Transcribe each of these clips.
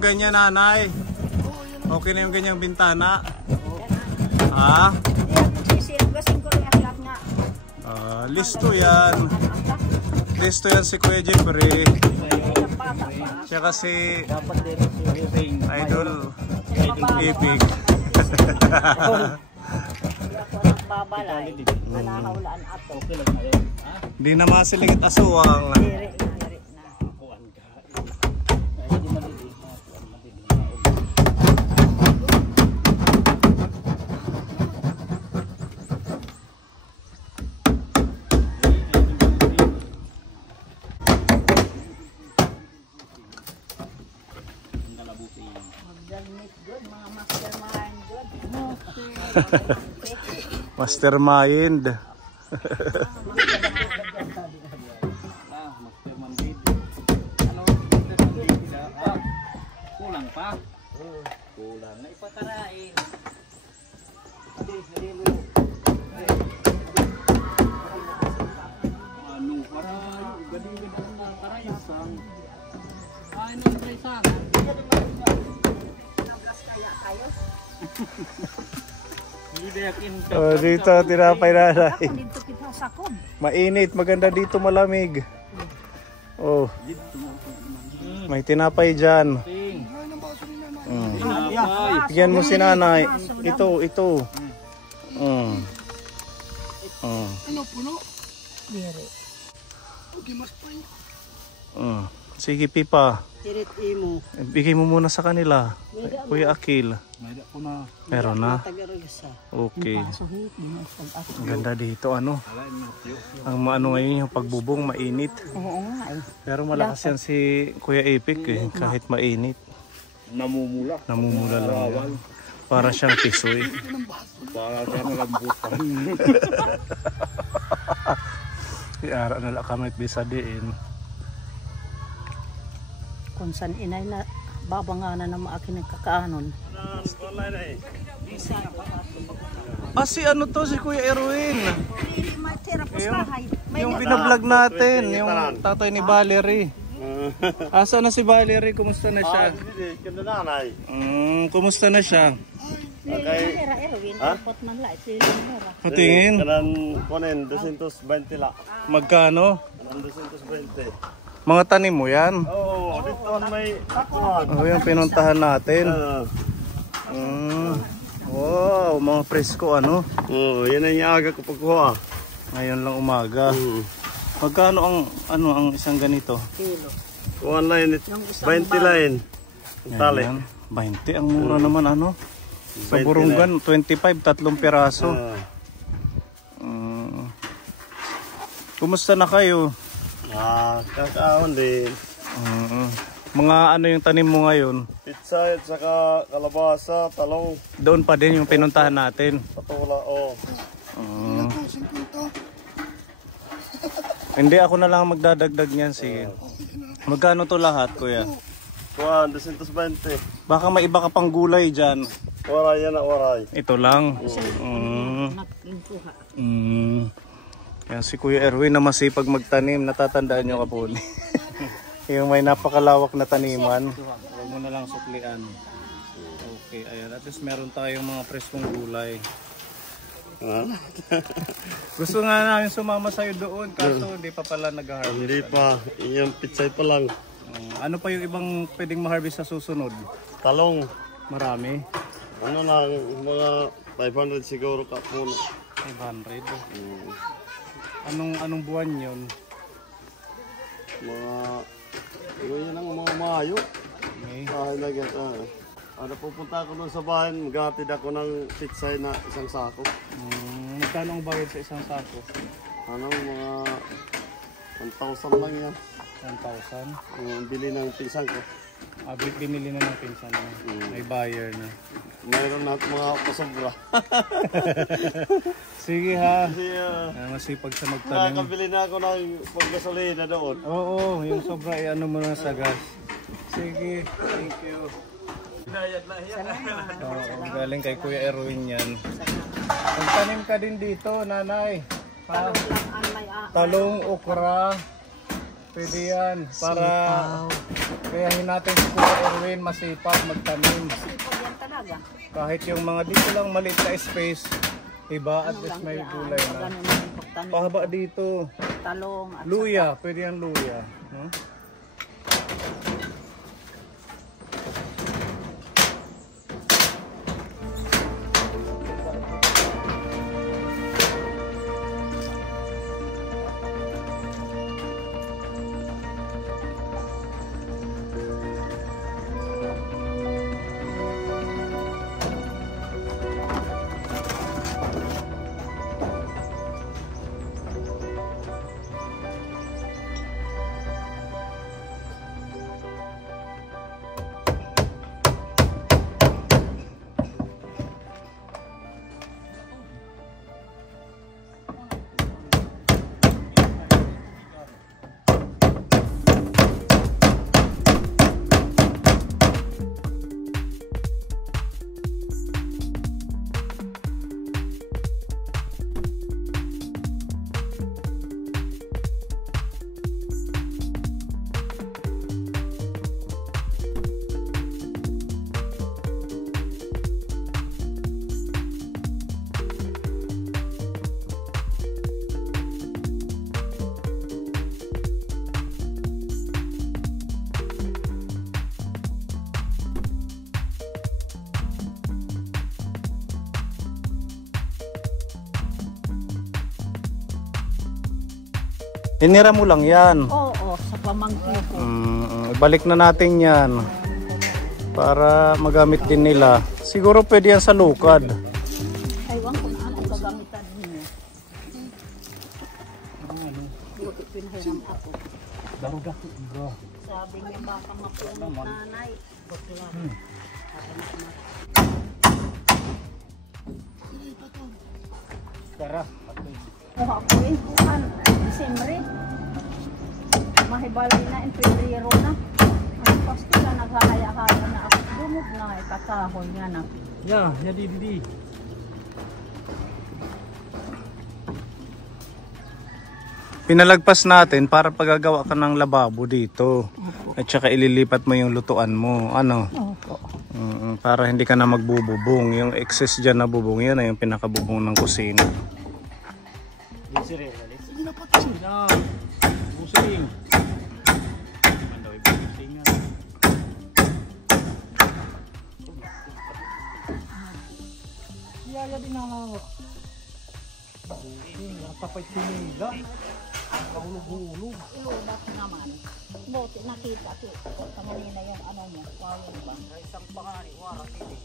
yung ganyan, nanay? Okay na yung ganyang bintana? Ha? Listo yan. Listo yan si Kuya Jeffrey. Siya kasi idol Ipig. Di na masilingit asuwang. Mastermind. Kulang pa? Kulang na ipatarain. Ano para galing-galing na karayasang. Ano ang karayasang? Kaya kayo? Oh, dito tinapay nanay. Mainit, maganda dito, malamig. Oh. May tinapay diyan. Bigyan mo si nanay. Ito. Ano puno? Dere. Okay, mas pa. Sige, Pipa. Tirit imo. Bigay mo muna sa kanila. Kuya Akil. Meron na. Okay. Ang ganda dito, ano. Ang ano ngayon yung pagbubong, mainit. Oo nga eh. Pero malakas yan si Kuya Ipik eh, kahit mainit. Namumula lang yan. Para siyang tisoy. Para siyang lambutan. Iara na lang kami bisa din. Kung saan inay na babangana na maakin ng kakaanon. Si ano to, si Kuya Erwin. Yung binablog natin, yung tatay ni Valerie. Asa na si Valerie? Kumusta na siya? Kumusta na siya? Patingin. Magkano? 220. Mga tanim mo yan? Oo, dito may takuhan. Yung pinuntahan natin. Wow, mga presko ano? Yan ang iaga ko pagkuha. Ngayon lang umaga. Magkano ang isang ganito? Kilo. 1 line, 20 line. Tali. 20 ang mura naman ano? Sa Burungan 25, 3 piraso. Kumusta na kayo? Kakaon din. Mga ano yung tanim mo ngayon? Pizza at saka kalabasa, talong. Doon pa din yung pinuntahan natin. Patula, Hindi, ako na lang magdadagdag niyan. Sige. Magkano to lahat, kuya? 220. Baka may iba ka pang gulay dyan. Waray yan na waray. Ito lang. Yan si Kuya Erwin na masipag magtanim. Natatandaan nyo kapon. Yung may napakalawak na taniman. Huwag mo na lang suklian. Okay, ayan. At least meron tayong mga preskong gulay. Gusto nga namin sumama sa'yo doon. Kaso hindi pa pala nag-harvest. Hindi pa. Yung pizza pa lang. Ano pa yung ibang pwedeng ma-harvest sa susunod? Talong. Marami. Ano lang, mga 500 siguro ka puno. 500. Anong buwan yun? Yan ang mga Mayo. May. Pupunta ako doon sa bahay, maghatid ako ng pizza na isang sako. Magkano ang bayad sa isang sako? Mga 1,000 lang yan. 1,000? Bili ng pinsan ko. Binili na ng pinsan mo. May buyer na. Mayroon na mga pasobra. Sige ha. Kasi masipag sa magtanim. nakakabili na ako ng paggasolina doon. Oo, yung sobra ano mo na sa gas. Sige, thank you. Galing kay Kuya Erwin yan. Magtanim ka din dito, nanay. Talong, okra. Pwede yan. Para Kaya natin si Kuya Erwin masipag magtanim. Sipag yan talaga. Kahit yung mga dito lang maliit na space, iba at Ano least lang may yan, gulay na. ganun lang yung pagtanim. Pahaba dito. Talong at Luya, pwede yan luya. No? Tinira mo lang yan. Oo, sa pamangkin ko. Balik na natin yan. Para magamit din nila. Siguro pwede yan sa lukad. Aywan ko na ano gagamitan ninyo. Buti pinhiram ako. Sabi niya baka mapunot nanay. Bakla. Tara. Kuha ko yun. Kuhan. Disembre. Mahibalay na in Pebrero na. Ang pastila naghahaya-haya na ako. Dumog na ikakahoy nga na. Ya, jadi di. Pinalagpas natin para pagagawa ka ng lababo dito. At saka ililipat mo yung lutuan mo. Ano? Opo. Para hindi ka na magbububong. Yung excess dyan na bubong, yan na yung pinakabubong ng kusina. Sige na patay. Sige na. Busing. Mandaw busing nga. Yaya din na ako. Busing. Tapay tinila. Kahulog-hulog. Ilubat naman. Buti nakita ko. Kanina yung ano mo. Wow ba? Isang pangani. Warang dito.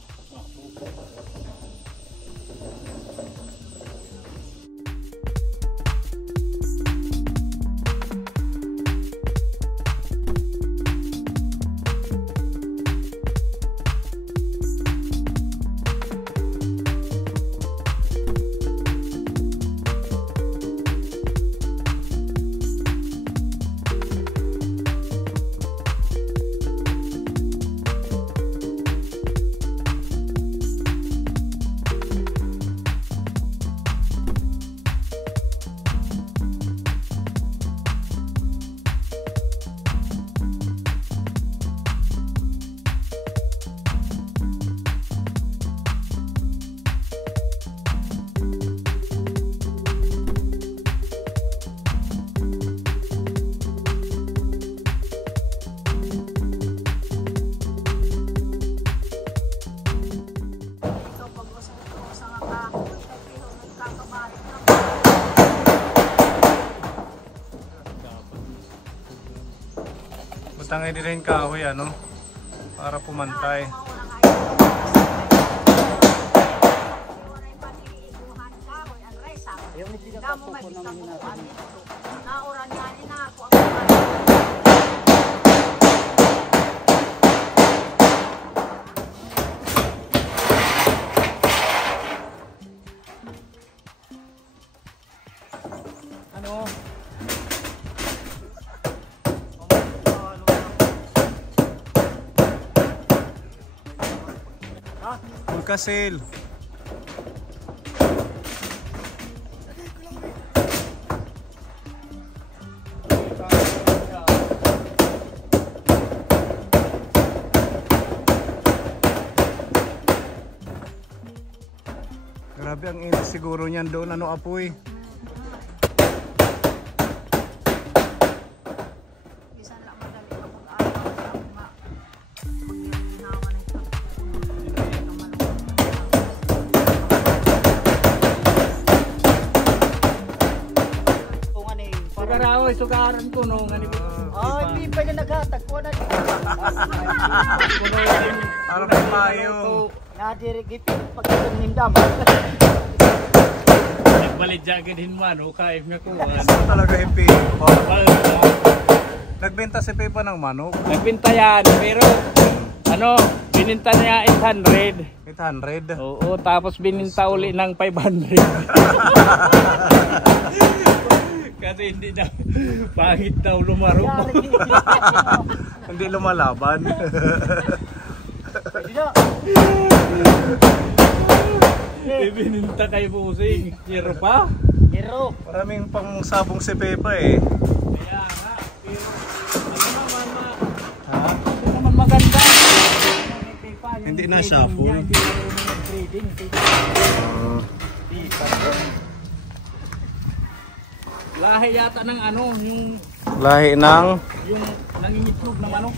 Tangay din rin kahoy ano para pumantay. Ano? Pulkasil. Grabe ang init siguro niyan doon. Ano apoy? Bisan lang madali ka mag-araw. Mag-ginawa na ito. Sugaraw, sugaran ko no. Ay, hindi pa niya naghatag ko na. Ano ba mayo? Nadirigipin pagkatong hindam. Nagbalit jagedin mo ano, kaif nga kuwan. Talaga ipi. Nagbenta si Pepa ng manok. Nagbinta yan, pero ano, bininta niya 800. 800. Oo, tapos bininta uli ng 500. Kasi hindi daw, pangit daw lumaro. Hindi lumalaban. Bininta kay Busing. Zero pa? Hero. Maraming pang sabong si Pepa eh. Kaya nga, pero Ha? ano naman maganda. Hindi na shuffle. Hindi na trading. Lahi yata ng ano, Lahi ng yung nangingitlog ng ano.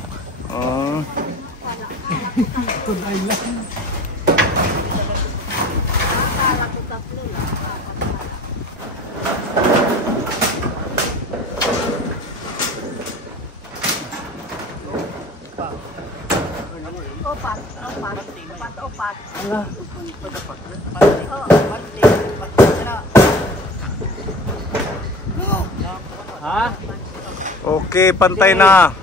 Tunay lang. Akala ko tatlo lang. Opat. Ha? Okay, pantay na.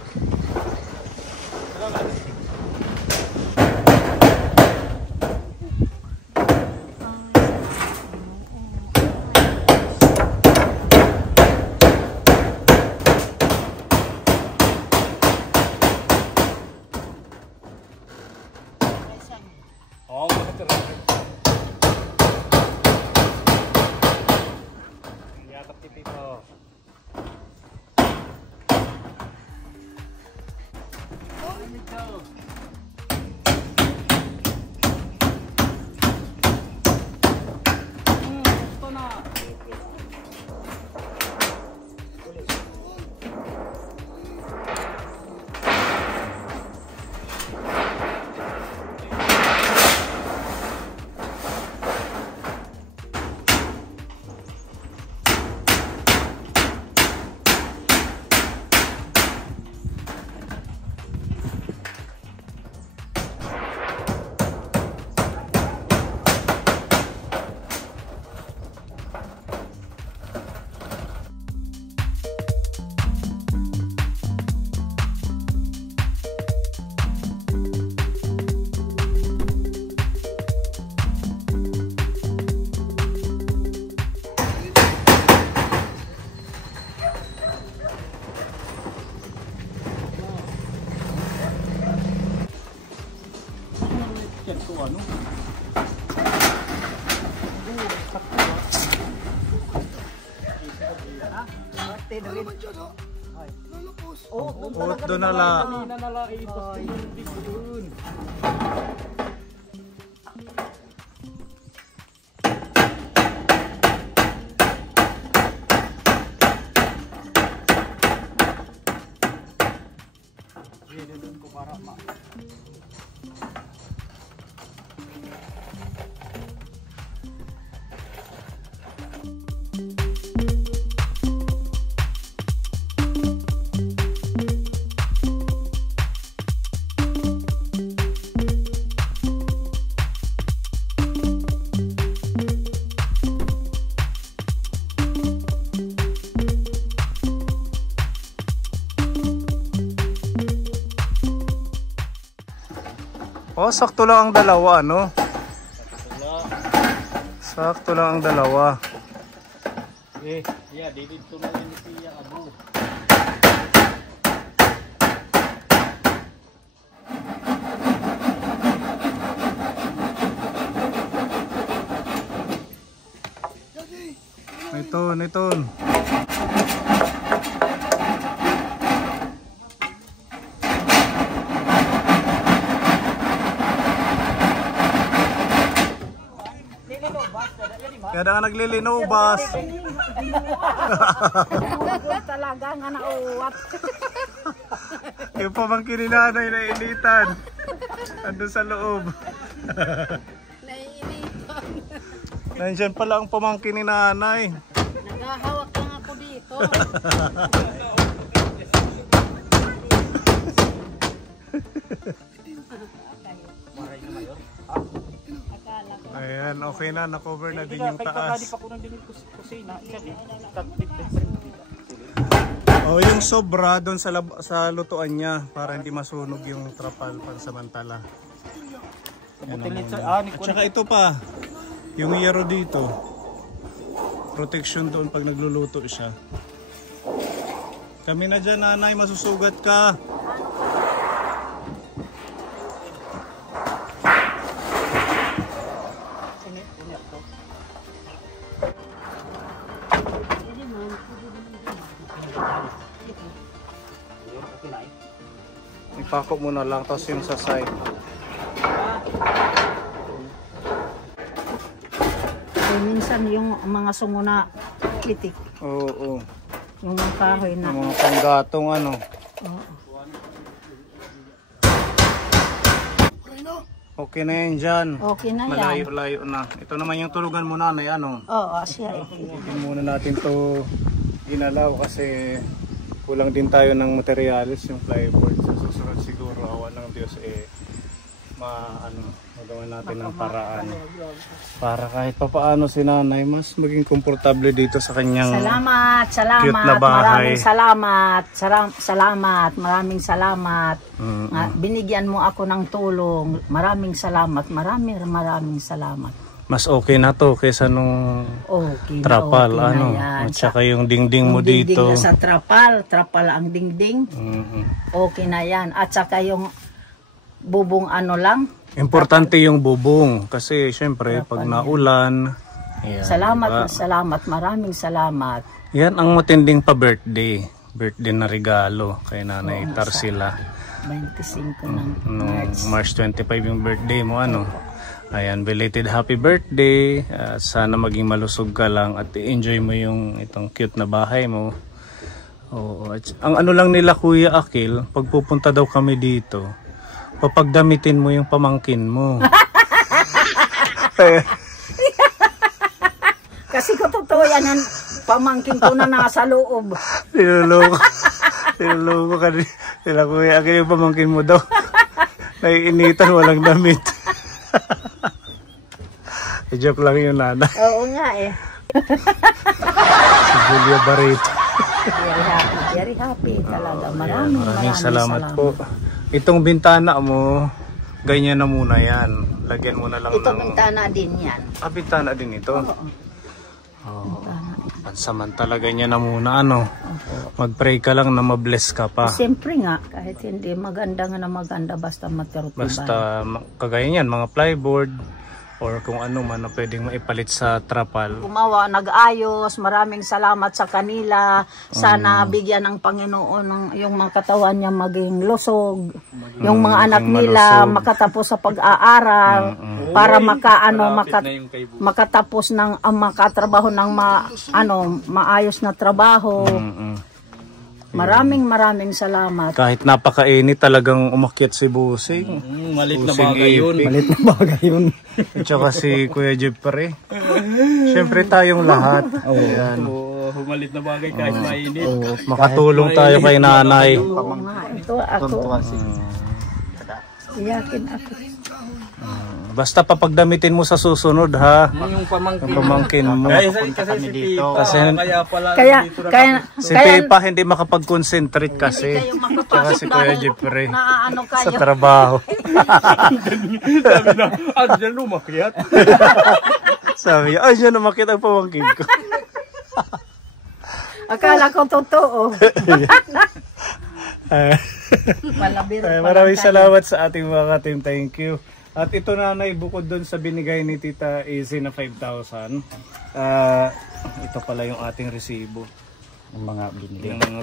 Oo, betul. Yatap dito. Gusto na. Yan ko ano? Doon na la. Kanina na lang ipas doon. Doon ko para ma. Oh, sakto lang ang dalawa, ano? Sakto lang ang dalawa. Yeah, dito na yan siya abo. Ito. Dili mo, basta Kaya na nga naglilinubas. Good talaga nga nauwat. Yung pamangkin ni nanay na initan. Andun sa loob. Naiinitan. Nandiyan pala ang pamangkin ni nanay. Naghahawak lang ako dito. Ayan, okay na. Na-cover na din yung taas. Oh, yung sobra doon sa lutuan niya para hindi masunog yung trapal pansamantala. At saka ito pa, yung yero dito. Protection doon pag nagluluto siya. Kami na dyan, nanay, masusugat ka. Ipako muna lang, tapos yung sa side. Minsan yung mga sungo na kitik. Oo. Yung mga kahoy na. Yung mga panggatong ano. Oo. Okay na yan dyan. Okay na yan. Malayo-layo na. Ito naman yung tulugan mo, nanay, ano. Oo, siya. Hindi muna natin to ginalaw kasi kulang din tayo ng materials, yung plyboard. Sa susunod siguro, awan ng Diyos, magawa natin ng paraan para kahit papaano si nanay mas maging komportable dito sa kanyang cute na bahay. Maraming salamat. Binigyan mo ako ng tulong. Maraming salamat. Maraming salamat. Mas okay na to kaysa nung trapal, At saka yung dingding mo dito. Dingding sa trapal ang dingding. Okay na yan. At saka yung bubong lang. Importante yung bubong kasi syempre pag naulan. Yan, salamat, maraming salamat. Yan ang matinding pa-birthday na regalo kay Nanay Tarsila. 25 ng March 25 yung birthday mo, Ayan, belated happy birthday. Sana maging malusog ka lang at enjoy mo yung itong cute na bahay mo. Oo, ang lang nila Kuya Akil, pagpupunta daw kami dito, papagdamitin mo yung pamangkin mo. Kasi ko totoo yan, ang pamangkin ko na nasa loob. Tinuloko ka nila Kuya Akil, yung pamangkin mo daw. Naiinitan, walang damit. Joke lang yun, Nana. Oo nga Si Julia Barreto. Very happy talaga. Maraming salamat po. Itong bintana mo, ganyan na muna yan. Lagyan mo na lang Ito bintana din yan. Bintana din ito? Oo. Pansamantala ganyan na muna, Mag-pray ka lang na ma-bless ka pa. Siyempre nga, kahit hindi maganda nga na maganda, basta matutubay. Basta kagaya niyan, mga plyboard, or kung ano man na pwedeng maipalit sa trapal. Gumawa, nag-ayos, maraming salamat sa kanila. Sana bigyan ng Panginoon yung mga katawan niya maging lusog. Yung mga anak nila makatapos sa pag-aaral para makatapos ng makatrabaho ng maayos na trabaho. Maraming salamat. Kahit napakainit talagang umakyat si Busing. Malit na bagay yun. At saka si Kuya Jeffrey. Siyempre tayong lahat. Malit na bagay kahit mainit. Makatulong tayo kay nanay. Ito ako. Iyakin ako. Basta papagdamitin mo sa susunod, ha? Yung pamangkin mo. Kasi dito. Kaya si Pepa hindi makapag-concentrate kasi. Si Kuya Jeffrey sa trabaho. Sabi na, umakyat. Sabi niya, dyan umakyat ang pamangkin ko. Akala ko totoo. Maraming salamat sa ating mga team. Thank you. At ito, nanay, bukod doon sa binigay ni Tita Easy na 5,000, ito pala yung ating resibo. Yung mga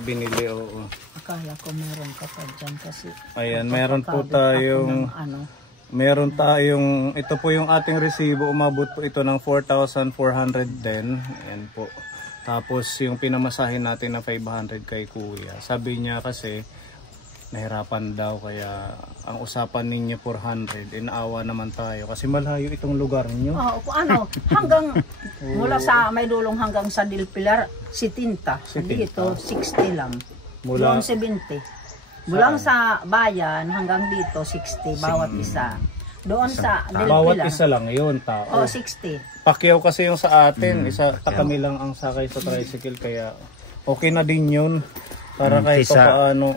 binili. Oo. Akala ko meron ka pa dyan kasi. Ayan, meron po tayong Meron tayong, ito po yung ating resibo, umabot po ito ng 4,410. Ayan po. Tapos yung pinamasahin natin na 500 kay kuya. Sabi niya kasi nahirapan daw, kaya ang usapan ninyo 400. Inaawa naman tayo kasi malayo itong lugar niyo. Oo, ano, hanggang mula sa may dulong hanggang sa Dilpilar, 70. Dito, 60 lang. Mula Doon 70. Mula sa bayan hanggang dito, 60 bawat isa. Doon sa bawat Dilpilar, isa lang yun, tao. 60. Pakyaw kasi yung sa atin, isa kami lang ang sakay sa tricycle, kaya okay na din yun. Para kahit kaysa- paano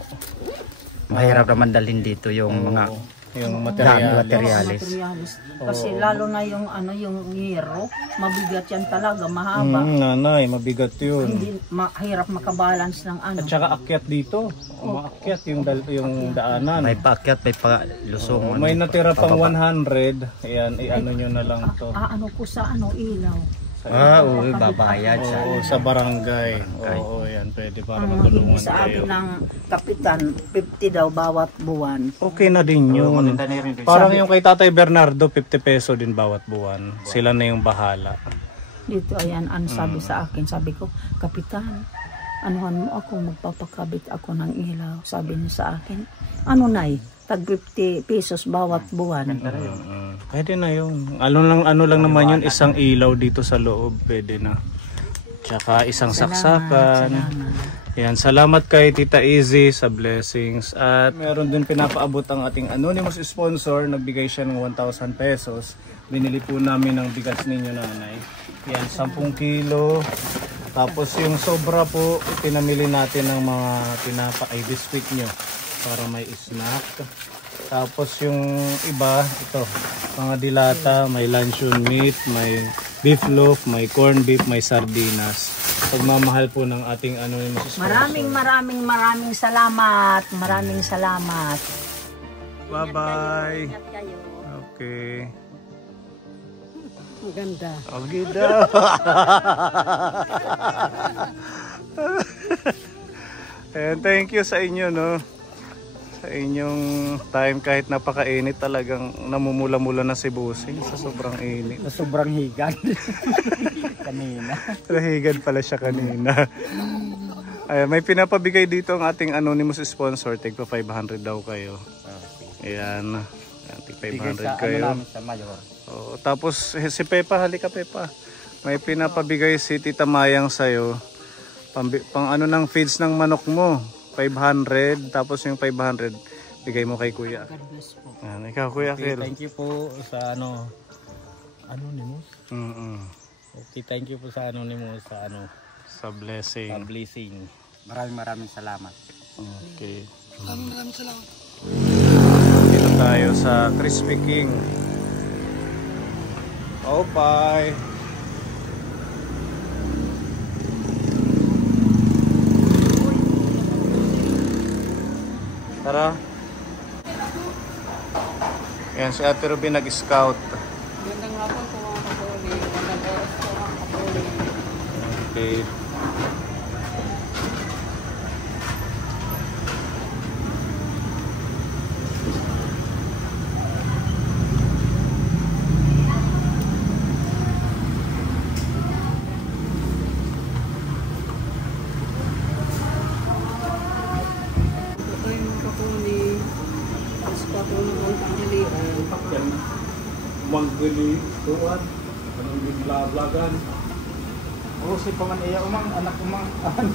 Mahirap naman dalhin dito yung mga yung material. material. Materialis. Kasi lalo na yung yung hero, mabigat yan talaga, mahaba. Nanay, mabigat yun. Hindi mahirap makabalance ng ano. At saka akyat dito. Maakyat yung daanan. may paakyat, may palusong. May natira pang 100. Ayan, i-ano nyo na lang to. Ano ko sa ilaw. Oo, babayad siya. Oo, sa barangay. Oo, yan. Pwede para Ang matulungan hinihingi sa kayo. akin ng kapitan, 50 daw bawat buwan. Okay na din yun. Parang yung kay Tatay Bernardo, 50 peso din bawat buwan. Sila na yung bahala. Dito ayan, sabi sa akin, sabi ko, kapitan, anuhan mo ako, magpapakabit ako ng ilaw. Sabi niya sa akin, ano nay, tag 50 pesos bawat buwan. Pwede na yun. Ano lang naman yun, isang ilaw dito sa loob, pwede na. Tsaka isang saksakan. Yan, salamat kay Tita Izzy sa blessings. At meron din pinapaabot ang ating anonymous sponsor. Nagbigay siya ng 1,000 pesos. Binili po namin ng bigas ninyo, nanay. Yan, 10 kilo. Tapos yung sobra po, pinamili natin ng mga biscuit nyo para may snack. Tapos yung iba, ito, mga dilata, may luncheon meat, may beef loaf, may corned beef, may sardinas. Pagmamahal po ng ating anonymous sponsor. Maraming salamat. Maraming salamat. Bye-bye. Ingat kayo. Okay. Maganda. Okay daw. And thank you sa inyo, no. Sa inyong time, kahit napakainit, talagang namumula-mula na si Busing sa sobrang init. Sobrang higad. Kanina. Nahigad pala siya kanina. Ay, may pinapabigay dito ang ating anonymous sponsor. Tigpa 500 daw kayo. Ayan. Tigpa 500 kayo. Sa Mayor. Oh, tapos si Pepa, halika Pepa. May pinapabigay si Tita Mayang sa'yo. Pang ano ng feeds ng manok mo. 500. Tapos yung 500, bigay mo kay Kuya. Ayan, ikaw Kuya Phil. Thank you po sa anonymous. Okay, thank you po sa anonymous Sa blessing. sa blessing. Maraming salamat. Okay. Maraming salamat. Dito tayo sa Crispy King. Oh, bye. Tara. Yan si Ate Ruby nag-scout. Magandang hapon po mga kapuli. Magandang oras po mga kapuli. Okay. Ito yung mga kapuli. Gusto ko ng mga tanghalian. Manggali, tuwan. Anong bigla-blagan? Oh, si Paman Iya umang anak umang ano.